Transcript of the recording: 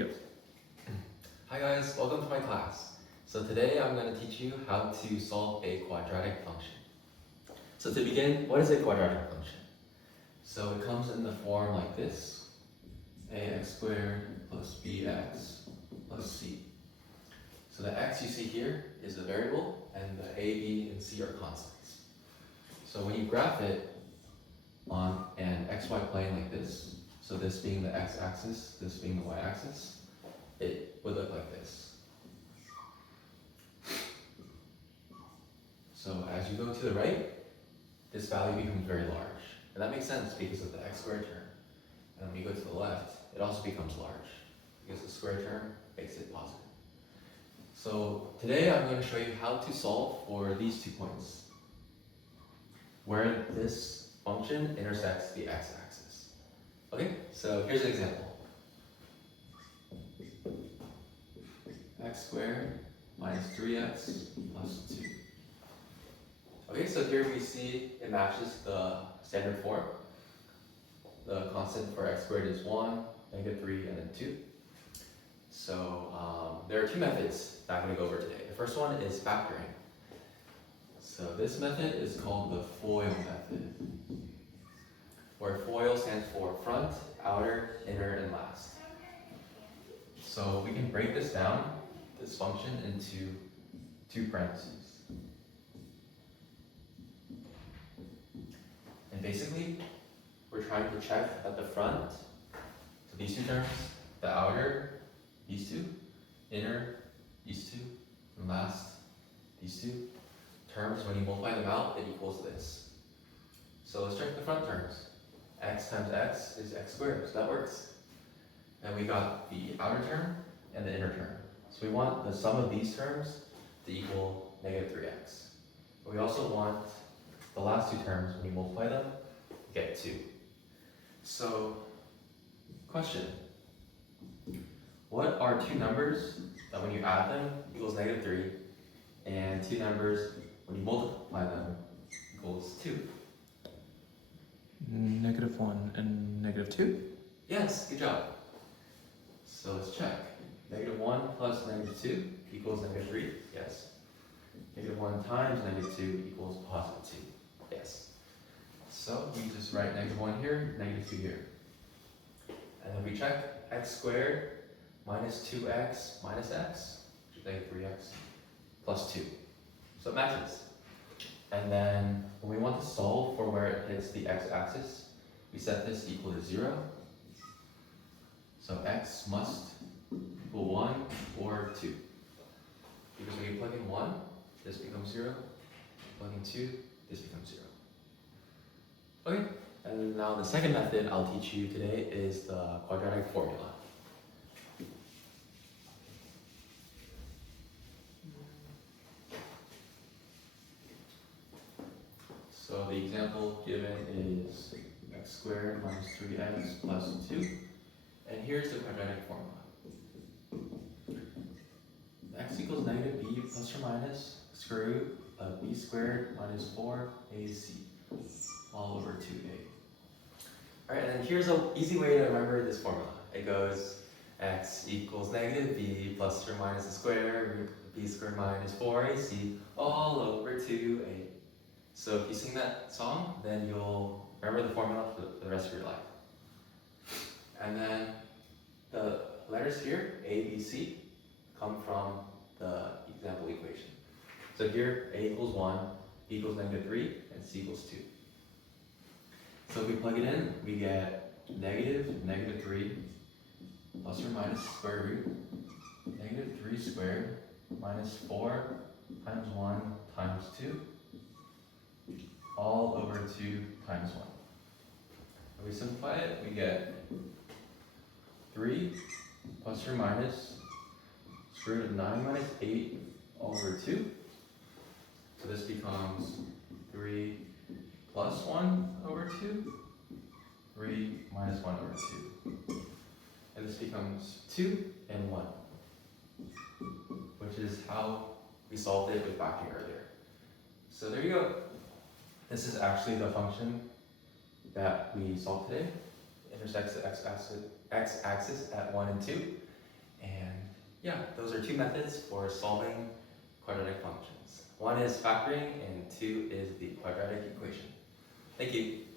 Yep. Hi guys, welcome to my class. So today I'm going to teach you how to solve a quadratic function. So to begin, what is a quadratic function? So it comes in the form like this: ax squared plus bx plus c. So the x you see here is a variable and the a, b, and c are constants. So when you graph it on an xy plane like this, so this being the x-axis, this being the y-axis, it would look like this. So as you go to the right, this value becomes very large. And that makes sense because of the x squared term. And when you go to the left, it also becomes large because the square term makes it positive. So today I'm going to show you how to solve for these 2 points, where this function intersects the x-axis. Okay, so here's an example. X squared minus 3x plus 2. Okay, so here we see it matches the standard form. The constant for x squared is 1, -3, and then 2. So there are 2 methods that I'm going to go over today. The first one is factoring. So this method is called the FOIL method, where FOIL stands for front, outer, inner, and last. So we can break this down, this function, into 2 parentheses. And basically, we're trying to check that the front, so these 2 terms, the outer, these 2, inner, these 2, and last, these 2 terms, when you multiply them out, it equals this. So let's check the front terms. X times x is x squared, so that works. And we got the outer term and the inner term. So we want the sum of these terms to equal -3x. But we also want the last 2 terms, when you multiply them, get 2. So, question. What are 2 numbers that when you add them equals -3, and 2 numbers when you multiply them equals 2? -1 and -2? Yes, good job. So let's check. -1 plus -2 equals -3, yes. -1 times -2 equals +2, yes. So we just write -1 here, -2 here. And then we check x squared minus 2x minus x, which is -3x, plus 2. So it matches. And then when we want to solve for where it hits the x-axis, we set this equal to 0. So x must equal 1 or 2. Because when you plug in 1, this becomes 0. Plug in 2, this becomes 0. Okay, and now the second method I'll teach you today is the quadratic formula. So the example given is x squared minus 3x plus 2. And here's the quadratic formula. X equals -b plus or minus square root of b squared minus 4ac all over 2a. Alright, and then here's an easy way to remember this formula. It goes x equals -b plus or minus the square root of b squared minus 4ac all over 2a. So if you sing that song, then you'll remember the formula for the rest of your life. And then the letters here, a, b, c, come from the example equation. So here, a equals 1, b equals -3, and c equals 2. So if we plug it in, we get -3 plus or minus square root -3 squared minus 4 times 1 times 2 all over 2 times 1. If we simplify it, we get 3 plus or minus square root of 9 minus 8 all over 2. So this becomes 3 plus 1 over 2, 3 minus 1 over 2. And this becomes 2 and 1, which is how we solved it with factoring earlier. So there you go. This is actually the function that we solved today. It intersects the x-axis at 1 and 2. yeah, those are two methods for solving quadratic functions. One is factoring and two is the quadratic equation. Thank you.